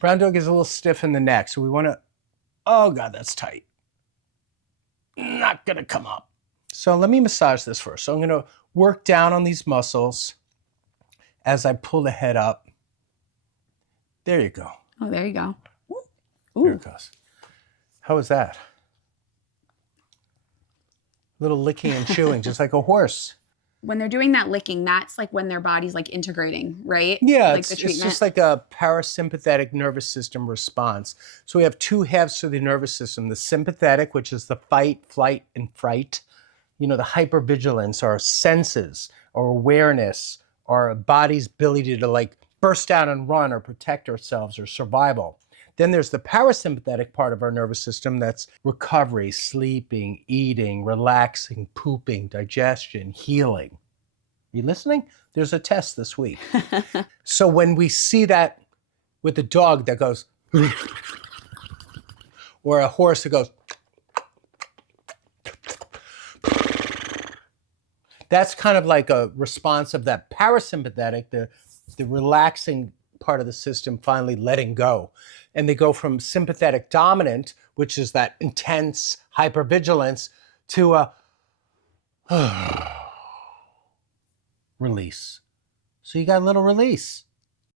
Brown dog is a little stiff in the neck, so we want to, oh God, that's tight. Not gonna come up. So let me massage this first. So I'm gonna work down on these muscles as I pull the head up. There you go. Oh, there you go. There it goes. How was that? Little licking and chewing, just like a horse. When they're doing that licking, that's like when their body's like integrating, right? Yeah, like it's just like a parasympathetic nervous system response. So we have two halves to the nervous system. The sympathetic, which is the fight, flight, and fright. You know, the hypervigilance, our senses, our awareness, our body's ability to like burst out and run or protect ourselves or survival. Then there's the parasympathetic part of our nervous system that's recovery, sleeping, eating, relaxing, pooping, digestion, healing. You listening? There's a test this week. So when we see that with a dog that goes, or a horse that goes, that's kind of like a response of that parasympathetic, the relaxing part of the system finally letting go. And they go from sympathetic dominant, which is that intense hypervigilance, to a release. So you got a little release.